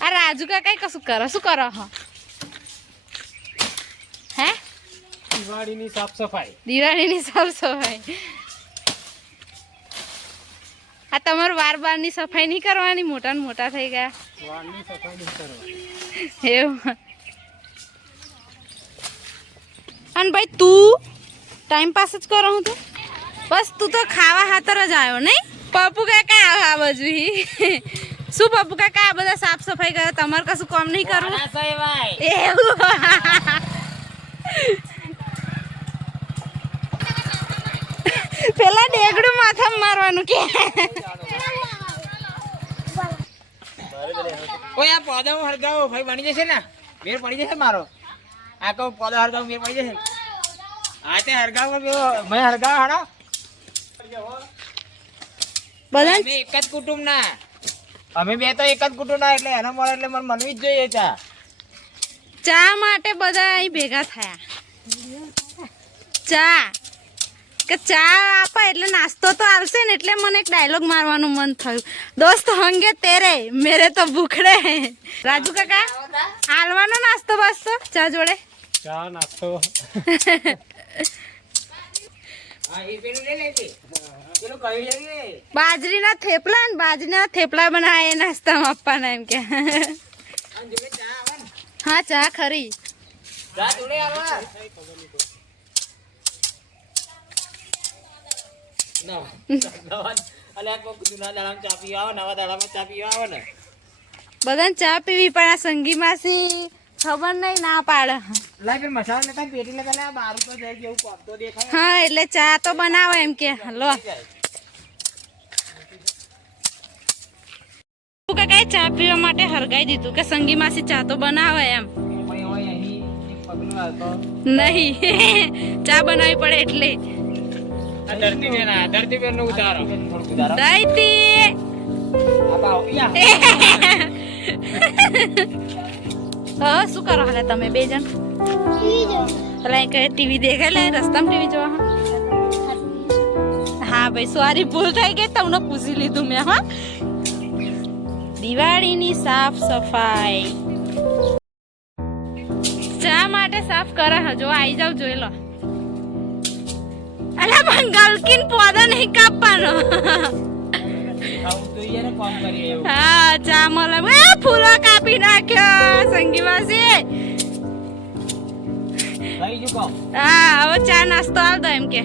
આ રાજુ કાકા કશું કરો શું કરો હે દિવાળીની સાફ સફાઈ આ તમારું બારની સફાઈ નહીં કરવાની મોટા ને મોટા થઈ ગયા વાળની સફાઈ નહીં કરવાની એવું અને ભાઈ તું ટાઈમ પાસ જ કરો હું તું બસ તું તો ખાવા હાતર જ આવ્યો નહીં પપ્પુ કાકા આવે આ બાજુ શું પપ્પુ કાકા આ બધા સાફ સફાઈ કરે તમારે કશું કામ નહીં કરવું એવું પેલા ડેગડું માથામાં મારવાનું કે ઓય આ પૌધો હરગાવો ભાઈ બની જશે ને મેર પડી જશે મારો આ કહું પૌધો હરગાવો મેર પડી જશે આ તે હરગાવો મેં હરગાવો હાડો બધા અમે એક જ કુટુંબ ના અમે બે તો એક જ કુટુંબ ના એટલે એનો મળે એટલે મને મનવી જ જોઈએ ચા ચા માટે બધા અહીં ભેગા થયા ચા કે ચા આપા એટલે નાસ્તો તો આવશે ને એટલે મને એક ડાયલોગ મારવાનું મન થયું દોસ્ત હોંગે તેરે મેરે તો ભૂખડે રાજુ કાકા હાલવાનો નાસ્તો બસ તો ચા જોડે ચા નાસ્તો હા એ પેલું લે લે પેલું કહી જઈએ બાજરીના થેપલા બનાવે નાસ્તામાં આપવાના એમ કે અને જોડે ચા આવે ને હા ચા ખરી ચા જોડે આવે ના અલે આ કોક જૂના દાડામાં ચા પીવા આવે નવા દાડામાં ચા પીવા આવે ને બધાને ચા પીવી પણ આ સંગી માસી ખબર નહીં ના પાડે લાય પેલ મસાલો લેતા પેટી લેતા લે બારું તો જાય જેવું કોપતો દેખાય હા એટલે ચા તો બનાવે એમ કે લો કાકાએ ચા પીવા માટે હરગાઈ દીધું કે સંગી માસી ચા તો બનાવે એમ નહીં ચા બનાવવી પડે એટલે ધરતી બેન નો ઉતારો દઈતી શું કરો હાલે તમે બે જણ પેલા કઈ ટીવી દેખાય લે રસ્તામાં ટીવી જોવા હા ભાઈ સોરી ભૂલ થઈ ગઈ તમને પૂછી લીધું મેં હા દિવાળીની સાફ સફાઈ ચા માટે સાફ કરે હજો આવી જાવ જોઈ લો અલા પણ ગલકીન પોદો નહીં કાપવાનો હા ચા મળે ફૂલો કાપી નાખ્યો સંગી માસી હા હવે ચા નાસ્તો આવ દો એમ કે